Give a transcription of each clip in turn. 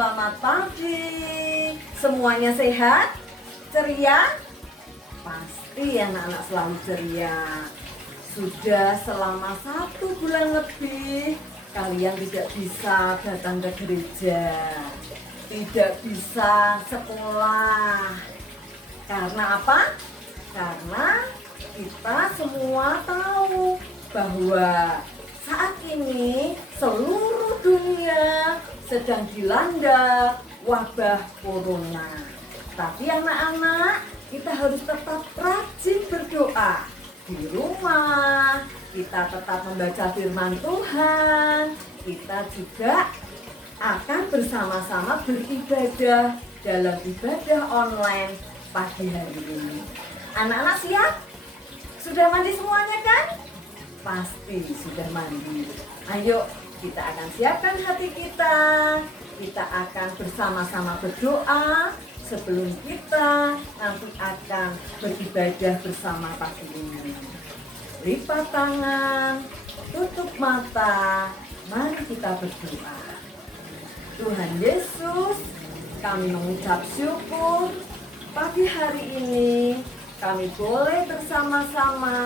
selamat pagi. Semuanya sehat? Ceria? Pasti anak-anak selalu ceria. Sudah selama 1 bulan lebih kalian tidak bisa datang ke gereja, tidak bisa sekolah. Karena apa? Karena kita semua tahu bahwa saat ini seluruh dunia sedang dilanda wabah corona. Tapi anak-anak, kita harus tetap rajin berdoa di rumah. Kita tetap membaca firman Tuhan. Kita juga akan bersama-sama beribadah dalam ibadah online pagi hari ini. Anak-anak siap? Sudah mandi semuanya kan? Pasti sudah mandi. Ayo kita akan siapkan hati kita. Kita akan bersama-sama berdoa sebelum kita nanti akan beribadah bersama pagi ini. Lipat tangan, tutup mata, mari kita berdoa. Tuhan Yesus, kami mengucap syukur pagi hari ini kami boleh bersama-sama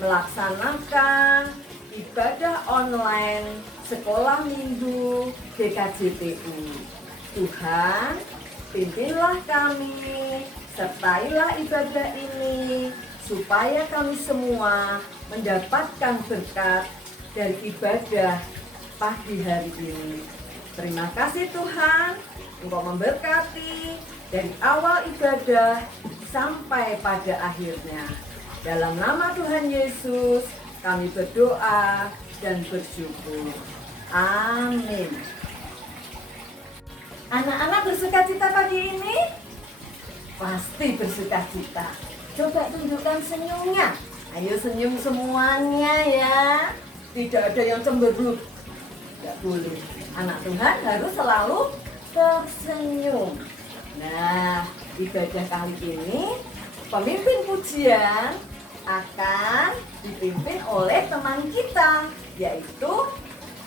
melaksanakan ibadah online sekolah minggu GKJTU. Tuhan, pimpinlah kami, sertailah ibadah ini, supaya kami semua mendapatkan berkat dari ibadah pagi hari ini. Terima kasih Tuhan, Engkau memberkati dari awal ibadah sampai pada akhirnya. Dalam nama Tuhan Yesus, kami berdoa dan bersyukur. Amin. Anak-anak bersukacita pagi ini? Pasti bersukacita. Coba tunjukkan senyumnya. Ayo senyum semuanya ya. Tidak ada yang cemberut. Tidak boleh. Anak Tuhan harus selalu tersenyum. Nah, ibadah kali ini pemimpin pujian akan dipimpin oleh teman kita, yaitu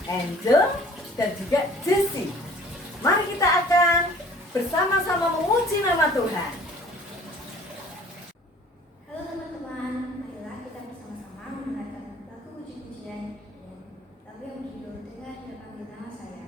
Angel dan juga Jessie. Mari kita akan bersama-sama memuji nama Tuhan. Halo teman-teman, marilah kita bersama-sama mendengarkan lagu puji-pujian dan lagu yang berjudul Dengar dan Panggil Nama Saya.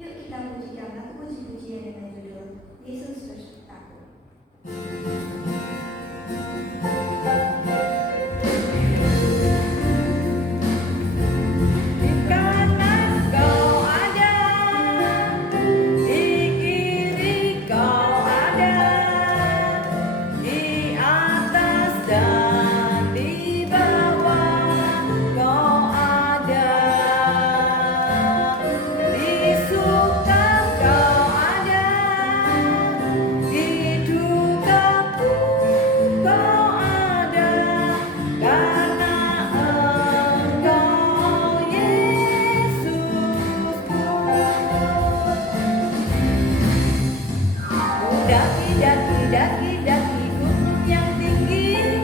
Yuk kita pujikan lagu puji-pujian dengan judul Yesus Bersekutu. Di suka kau ada, Daki, daki, daki, daki gunung yang tinggi.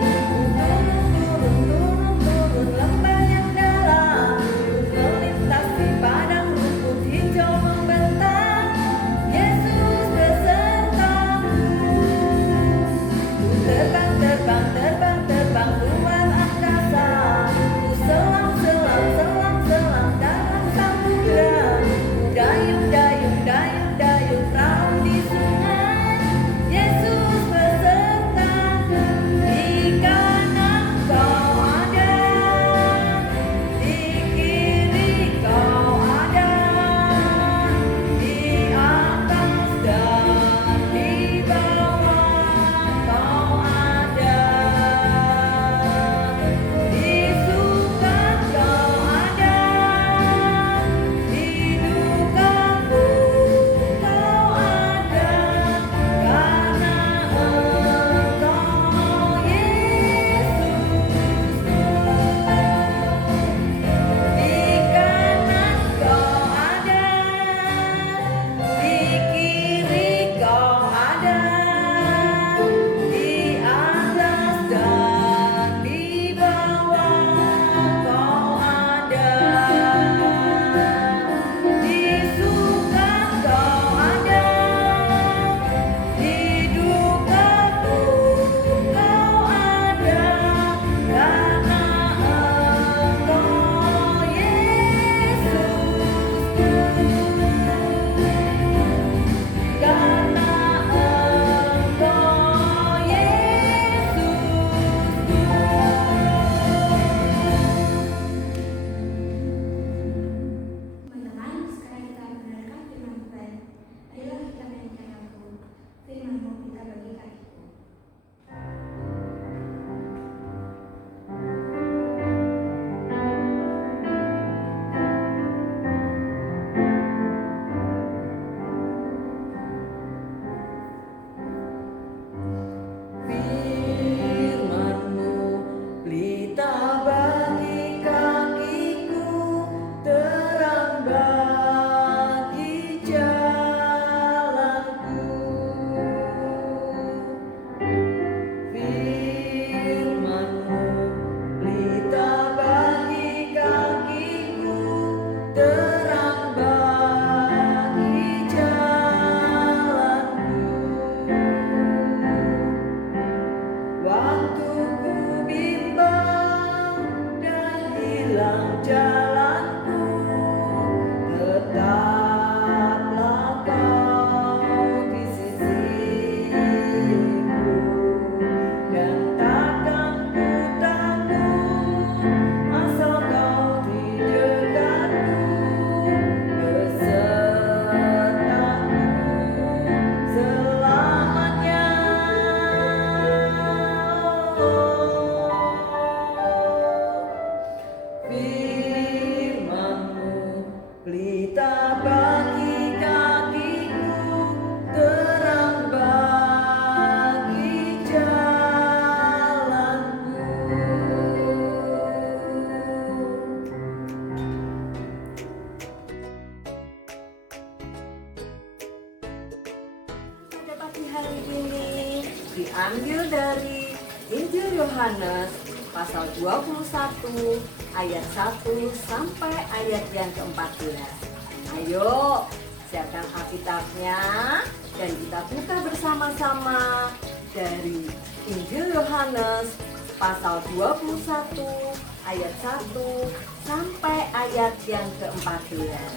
Turun, turun, turun, turun lembah yang dalam. Melintasi padang rumput hijau membentang. Yesus besertamu. Terbang, terbang, terbang, terbang luar angkasa. Ku selam, selam, selam, selam dalam samudra. Ku dayung, dayung, dayung, dayung perahu di sungai. Yesus besertaku. Di kanan kau ada, di kiri kau ada, di atas dan di bawah kau ada, di suka kau ada, di dukaku kau ada, karena Engkau Yesus. Di kanan kau ada, di kiri kau ada, di atas dan di bawah kau ada, di suka kau ada, di dukaku kau ada, karena Engkau Yesus. Karena Engkau Teman-teman, sekarang kita mendengarkan firman Tuhan. Marilah kita menyanyikan lagu Firman-Mu Kita Bagi Kakiku. Firman-Mu pelita bagi kakiku, terang bagi jalanku. Firman-Mu pelita bagi kakiku, terang bagi jalanku. Waktu ku bimbang dan hilang jalanku, tetaplah kau di sisiku, dan takkan ku takut asal kau di dekatku, besertaku selamanya. Firman-Mu pelita bagi kakiku, terang bagi jalanku. Pada pagi hari ini diambil dari Injil Yohanes pasal 21 ayat 1 sampai ayat yang ke-14. Ayo siapkan Alkitabnya dan kita buka bersama-sama dari Injil Yohanes pasal 21 ayat 1 sampai ayat yang ke-14.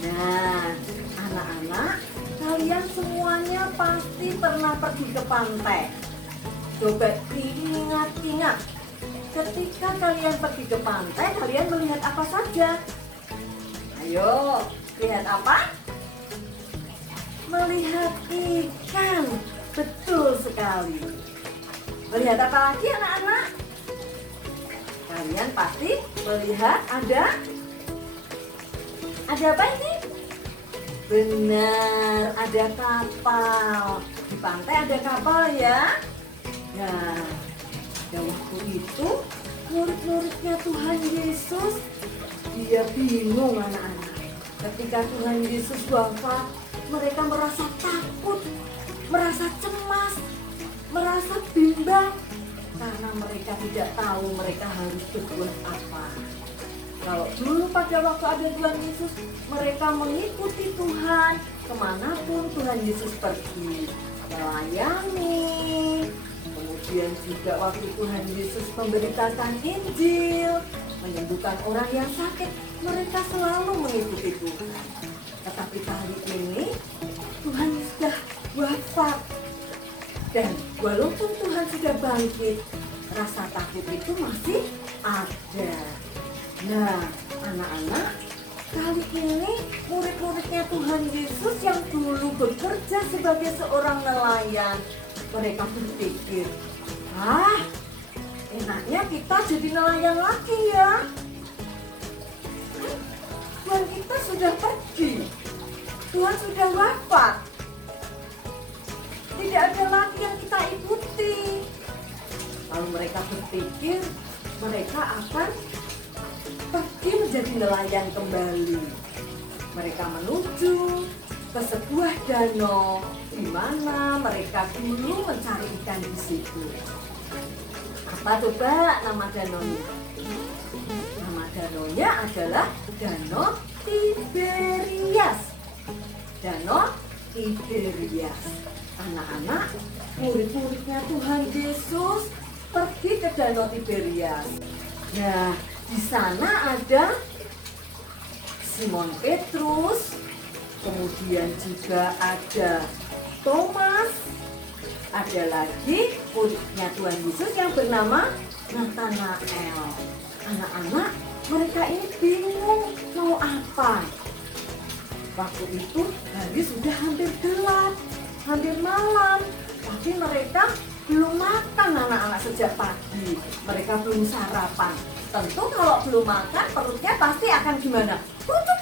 Nah, anak-anak, kalian semuanya pasti pernah pergi ke pantai. Coba ingat-ingat, ketika kalian pergi ke pantai, kalian melihat apa saja? Ayo, lihat apa? Melihat ikan, betul sekali. Melihat apa lagi anak-anak? Kalian pasti melihat ada apa ini? Benar, ada kapal. Di pantai ada kapal ya. Nah, pada waktu itu murid-muridnya Tuhan Yesus, dia bingung anak-anak. Ketika Tuhan Yesus wafat, mereka merasa takut merasa cemas, merasa bimbang, karena mereka tidak tahu mereka harus berbuat apa. Kalau dulu pada waktu ada Tuhan Yesus, mereka mengikuti Tuhan kemanapun Tuhan Yesus pergi, melayani. Kemudian juga waktu Tuhan Yesus memberitakan Injil, menyembuhkan orang yang sakit, mereka selalu mengikuti Tuhan. Tetapi kali ini Tuhan sudah wafat, dan walaupun Tuhan sudah bangkit, rasa takut itu masih ada. Nah, anak-anak, kali ini murid-muridnya Tuhan Yesus yang dulu bekerja sebagai seorang nelayan, mereka berpikir, enaknya kita jadi nelayan lagi ya. Tuhan kita sudah pergi, Tuhan sudah wafat, tidak ada lagi yang kita ikuti. Lalu mereka berpikir mereka akan pergi menjadi nelayan kembali. Mereka menuju ke sebuah danau di mana mereka dulu mencari ikan di situ. Apa coba nama danaunya? Nama danaunya adalah Danau Tiberias. Danau Tiberias. Anak-anak, murid-muridnya Tuhan Yesus pergi ke Danau Tiberias. Nah, di sana ada Simon Petrus, kemudian juga ada Thomas, ada lagi muridnya Tuhan Yesus yang bernama Nathanael. Anak-anak, mereka ini bingung mau apa. Waktu itu hari sudah hampir gelap, hampir malam, tapi mereka belum makan anak-anak sejak pagi. Mereka belum sarapan. Tentu kalau belum makan perutnya pasti akan gimana? Kerucuk.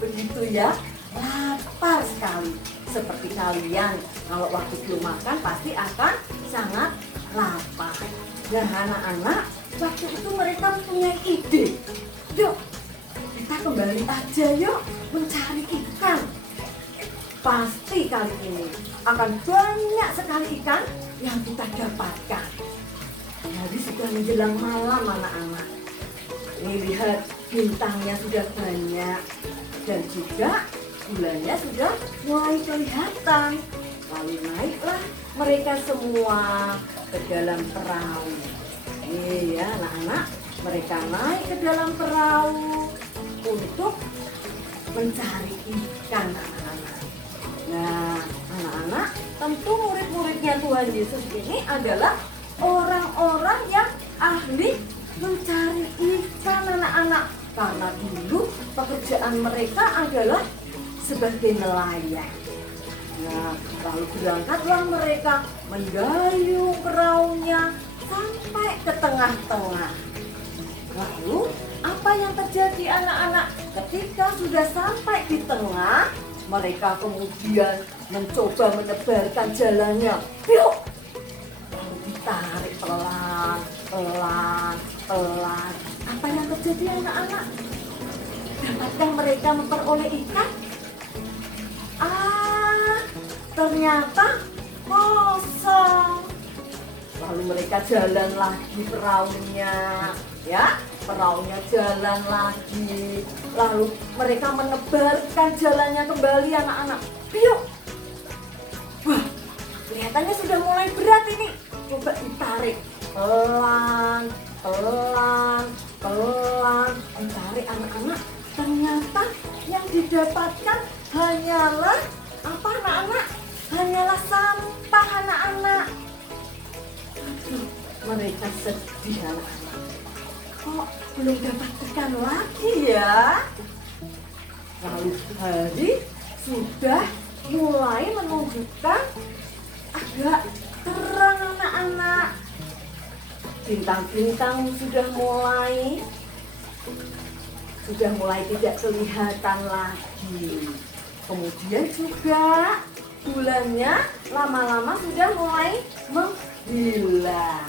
Begitu ya, lapar sekali. Seperti kalian, kalau waktu belum makan pasti akan sangat lapar. Nah anak-anak, waktu itu mereka punya ide. Yuk, kita kembali aja yuk mencari ikan. Pasti kali ini akan banyak sekali ikan yang kita dapatkan. Hari sudah menjelang malam anak-anak. Ini lihat bintangnya sudah banyak dan juga bulannya sudah mulai kelihatan. Lalu naiklah mereka semua ke dalam perahu. Ini ya anak-anak, mereka naik ke dalam perahu untuk mencari ikan anak-anak. Nah anak-anak, tentu murid-muridnya Tuhan Yesus ini adalah orang-orang yang ahli mencari ikan anak-anak. Karena dulu pekerjaan mereka adalah sebagai nelayan. Nah, lalu berangkatlah mereka mendayung perahunya sampai ke tengah-tengah. Lalu apa yang terjadi anak-anak? Ketika sudah sampai di tengah, mereka kemudian mencoba menebarkan jalannya. Yuk! Lalu ditarik pelan. Apa yang terjadi anak-anak? Dapatkah mereka memperoleh ikan? Ternyata kosong. Lalu mereka jalan lagi perahunya, ya, perahunya jalan lagi. Lalu mereka menebarkan jalannya kembali anak-anak. Yuk! Wah, kelihatannya sudah mulai berat ini. Coba ditarik pelan, ditarik anak-anak. Ternyata yang didapatkan hanyalah apa anak-anak? Hanyalah sampah anak-anak. Aduh, mereka sedih anak-anak. Kok belum dapat ikan lagi ya? Lalu hari sudah mulai menunjukkan agak terang anak-anak. Bintang-bintang sudah mulai tidak kelihatan lagi. Kemudian juga bulannya lama-lama sudah mulai menghilang.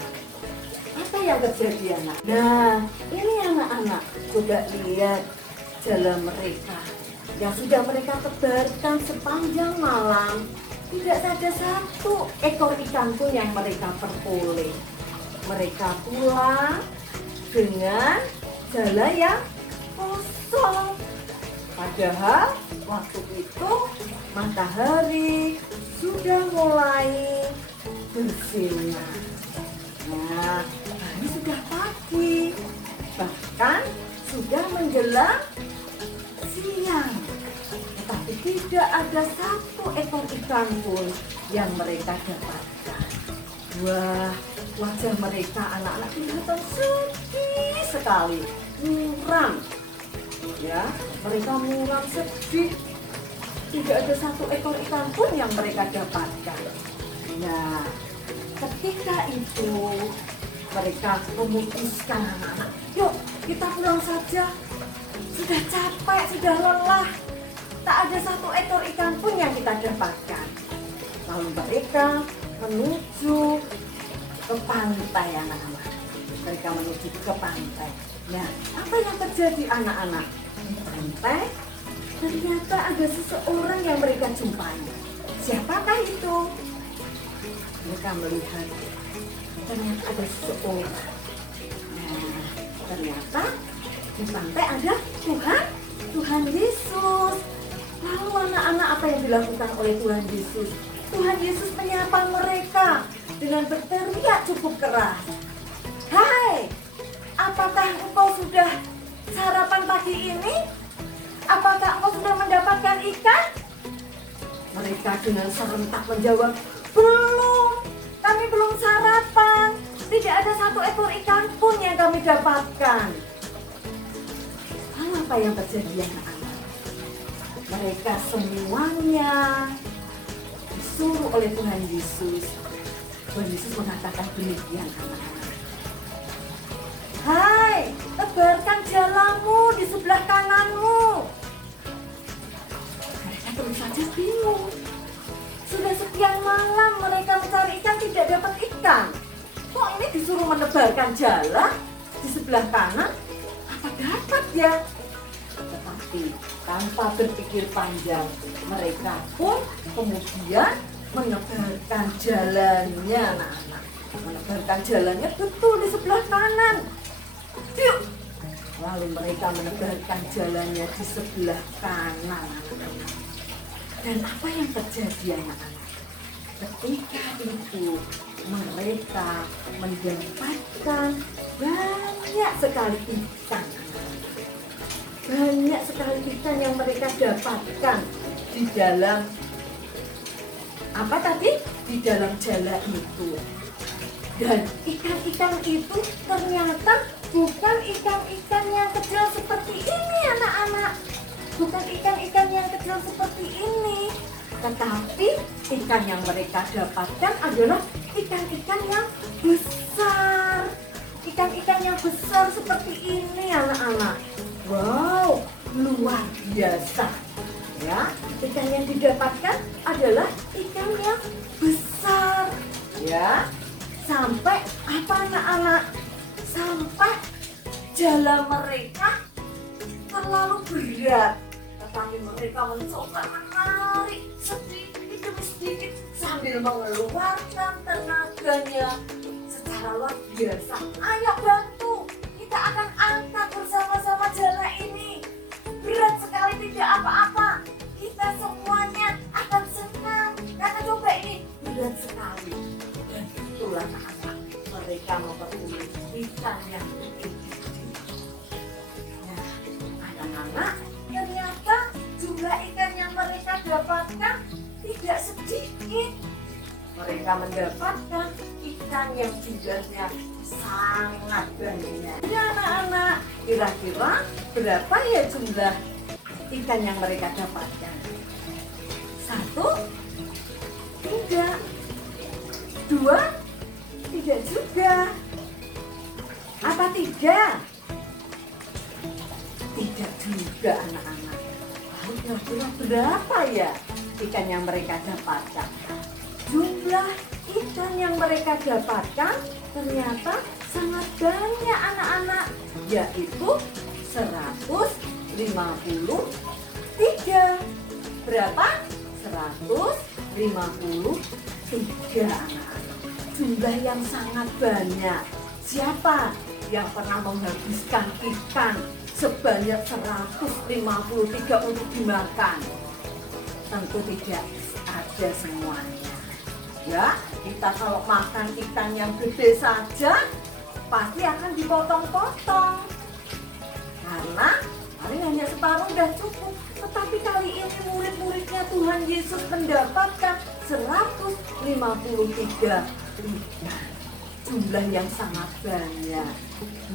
Apa yang terjadi anak? Nah, ini anak-anak, coba lihat jalan mereka. yang sudah mereka tebarkan sepanjang malam, tidak ada satu ekor ikan pun yang mereka peroleh. Mereka pulang dengan jala yang kosong. Padahal waktu itu matahari sudah mulai bersinar. Nah, hari sudah pagi, bahkan sudah menjelang siang. Tetapi tidak ada satu ekor ikan pun yang mereka dapatkan. Wah, wajah mereka anak-anak kelihatan sedih sekali, muram. Ya, mereka muram sedih. Tidak ada satu ekor ikan pun yang mereka dapatkan. Nah, ketika itu mereka memutuskan anak-anak, yuk kita pulang saja. Sudah capek, sudah lelah. Tak ada satu ekor ikan pun yang kita dapatkan. Lalu mereka menuju ke pantai anak-anak. Mereka menuju ke pantai. Nah, apa yang terjadi anak-anak? Di pantai ternyata ada seseorang yang mereka jumpai. Siapakah itu? Mereka melihat ternyata ada seseorang. Nah, ternyata di pantai ada Tuhan Yesus. Lalu anak-anak apa yang dilakukan oleh Tuhan Yesus? Tuhan Yesus menyapa mereka dengan berteriak cukup keras. Hai, apakah engkau sudah sarapan pagi ini? Apakah engkau sudah mendapatkan ikan? Mereka dengan serentak menjawab, belum, kami belum sarapan. Tidak ada satu ekor ikan pun yang kami dapatkan. Lalu apa yang terjadi anak-anak? Mereka semuanya disuruh oleh Tuhan Yesus. Tuhan Yesus mengatakan demikian anak-anak. Hai, tebarkan jalamu di sebelah kananmu. Mereka terus saja bingung. Sudah sekian malam mereka mencari ikan tidak dapat ikan. Kok ini disuruh menebarkan jala di sebelah kanan? Apa dapat ya? Tetapi tanpa berpikir panjang, mereka pun kemudian menebarkan jalannya anak-anak. Menebarkan jalannya betul di sebelah kanan. Yuk! Lalu mereka menebarkan jalannya di sebelah kanan anak-anak. Dan apa yang terjadi anak-anak? Ketika itu mereka mendapatkan banyak sekali ikan. Banyak sekali ikan yang mereka dapatkan di dalam apa tadi? Di dalam jala itu. Dan ikan-ikan itu ternyata bukan ikan-ikan yang kecil seperti ini anak-anak. Bukan ikan-ikan yang kecil seperti ini. Tetapi ikan yang mereka dapatkan adalah ikan-ikan yang besar. Ikan-ikan yang besar seperti ini anak-anak. Wow, luar biasa. Ya, ikan yang didapatkan adalah ikan yang besar. Ya, sampai apa anak-anak? Sampai jala mereka terlalu berat. Tetapi mereka mencoba menarik sedikit demi sedikit sambil mengeluarkan tenaganya secara luar biasa. Ayo bantu, kita akan angkat bersama-sama jala ini. Berat sekali tidak apa-apa. Kita semuanya akan senang karena coba ini berat sekali. Dan itulah anak-anak mereka memperoleh ikan yang tinggi. Nah, anak-anak ternyata jumlah ikan yang mereka dapatkan tidak sedikit. Mereka mendapatkan ikan yang jumlahnya sangat banyak. Ya anak-anak, kira-kira berapa ya jumlah ikan yang mereka dapatkan? 1? Tidak. 2? Tidak juga. Apa tidak? Tidak juga anak-anak. Lalu kira-kira berapa ya ikan yang mereka dapatkan? Jumlah ikan yang mereka dapatkan ternyata sangat banyak anak-anak, yaitu 153 3. Berapa? 153 anak-anak. Jumlah yang sangat banyak. Siapa yang pernah menghabiskan ikan sebanyak 153 untuk dimakan? Tentu tidak ada semuanya. Ya, kita kalau makan ikan yang gede saja pasti akan dipotong-potong. Karena paling hanya separuh dan cukup. Tetapi kali ini murid-muridnya Tuhan Yesus mendapatkan 153 ikan. Jumlah yang sangat banyak.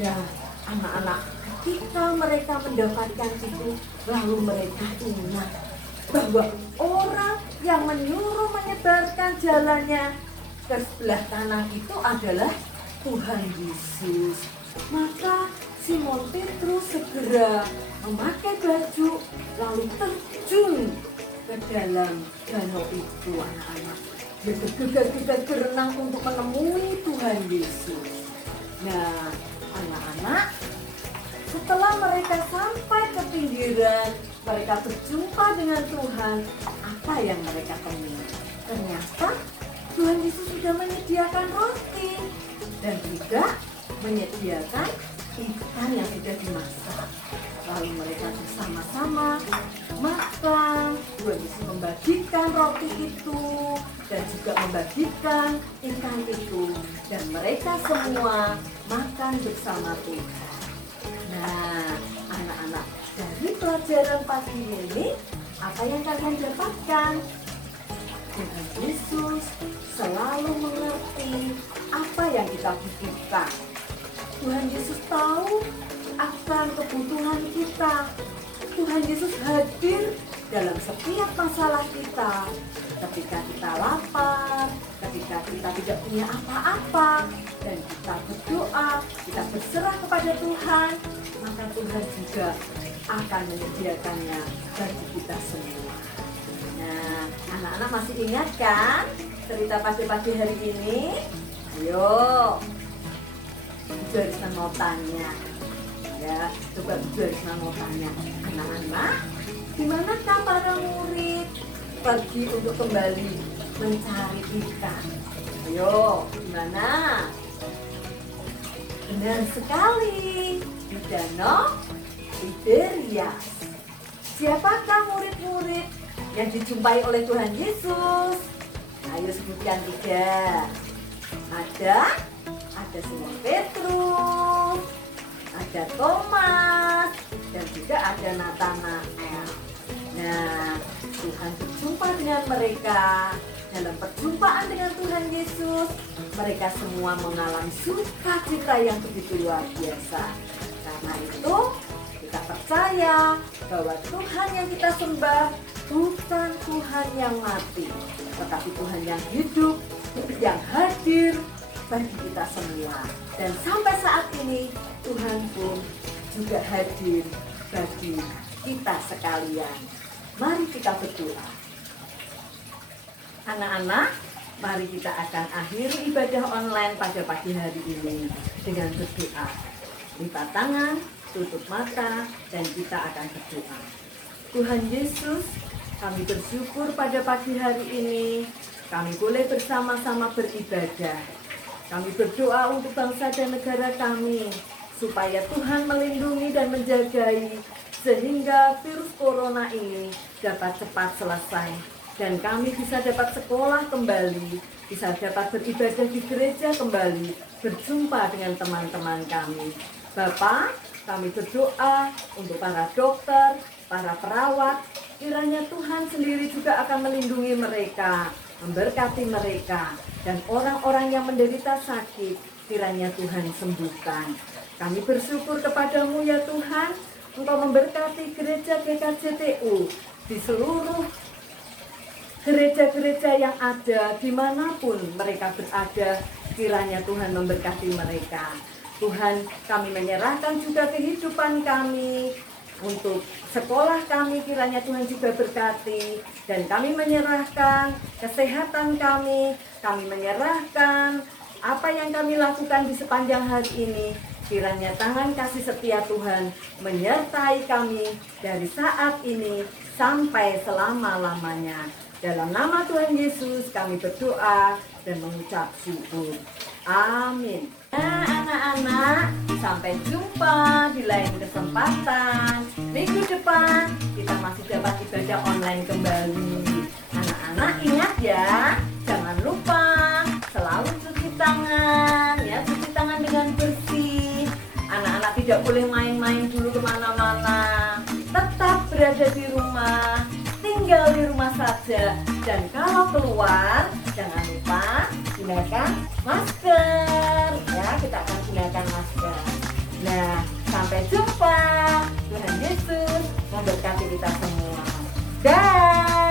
Nah, anak-anak, ketika mereka mendapatkan itu, lalu mereka ingat bahwa orang yang menyuruh menyebarkan jalannya ke sebelah kanan itu adalah Tuhan Yesus. Maka Simon Petrus segera memakai baju lalu terjun ke dalam danau itu, anak-anak. Dia bergegas-gegas berenang untuk menemui Tuhan Yesus. Nah, anak-anak, setelah mereka sampai ke pinggiran, mereka berjumpa dengan Tuhan. Apa yang mereka temui? Ternyata Tuhan Yesus sudah menyediakan roti dan juga menyediakan ikan yang sudah dimasak. Lalu mereka bersama-sama makan. Tuhan Yesus membagikan roti itu dan juga membagikan ikan itu, dan mereka semua makan bersama Tuhan. Nah, anak-anak, dari pelajaran pagi ini, apa yang kalian dapatkan? Tuhan Yesus selalu mengerti apa yang kita butuhkan. Tuhan Yesus tahu akan kebutuhan kita. Tuhan Yesus hadir dalam setiap masalah kita. Ketika kita lapar, ketika kita tidak punya apa-apa, dan kita berdoa, kita berserah kepada Tuhan, maka Tuhan juga akan menyediakannya bagi kita semua. Nah, anak-anak masih ingat kan cerita pada pagi hari ini? Ayo, Bu Arisman mau tanya. Ya, coba Bu Arisman mau tanya. Anak-anak, dimanakah para murid pergi untuk kembali mencari ikan? Ayo, gimana? Benar sekali, di danau Tiberias. Siapakah murid-murid yang dijumpai oleh Tuhan Yesus? Ayo sebutkan 3. Ada Simon Petrus, ada Thomas, dan juga ada Nathanael. Nah, Tuhan berjumpa dengan mereka. Dalam perjumpaan dengan Tuhan Yesus, mereka semua mengalami sukacita yang begitu luar biasa. Karena itu, kita percaya bahwa Tuhan yang kita sembah bukan Tuhan yang mati, tetapi Tuhan yang hidup, yang hadir bagi kita semua. Dan sampai saat ini, Tuhan pun juga hadir bagi kita sekalian. Mari kita berdoa. Anak-anak, mari kita akan akhiri ibadah online pada pagi hari ini dengan berdoa. Lipat tangan, tutup mata, dan kita akan berdoa. Tuhan Yesus, kami bersyukur pada pagi hari ini kami boleh bersama-sama beribadah. Kami berdoa untuk bangsa dan negara kami, supaya Tuhan melindungi dan menjagai, sehingga virus corona ini dapat cepat selesai. Dan kami bisa dapat sekolah kembali, bisa dapat beribadah di gereja kembali, berjumpa dengan teman-teman kami. Bapak, kami berdoa untuk para dokter, para perawat, kiranya Tuhan sendiri juga akan melindungi mereka, memberkati mereka, dan orang-orang yang menderita sakit, kiranya Tuhan sembuhkan. Kami bersyukur kepadamu ya Tuhan, Engkau memberkati gereja GKJTU di seluruh gereja-gereja yang ada, dimanapun mereka berada, kiranya Tuhan memberkati mereka. Tuhan, kami menyerahkan juga kehidupan kami, untuk sekolah kami, kiranya Tuhan juga berkati. Dan kami menyerahkan kesehatan kami menyerahkan apa yang kami lakukan di sepanjang hari ini. Kiranya tangan kasih setia Tuhan menyertai kami dari saat ini sampai selama-lamanya. Dalam nama Tuhan Yesus kami berdoa dan mengucap syukur. Amin. Nah, anak-anak, sampai jumpa di lain kesempatan. Minggu depan kita masih dapat ibadah online kembali. Anak-anak ingat ya, jangan lupa selalu cuci tangan ya, cuci tangan dengan bersih. Anak-anak tidak boleh main-main dulu kemana-mana. Tetap berada di rumah, tinggal di rumah saja. Dan kalau keluar, jangan lupa gunakan masker. Ya, kita akan gunakan masker. Nah, sampai jumpa. Tuhan Yesus memberkati kita semua. Dah.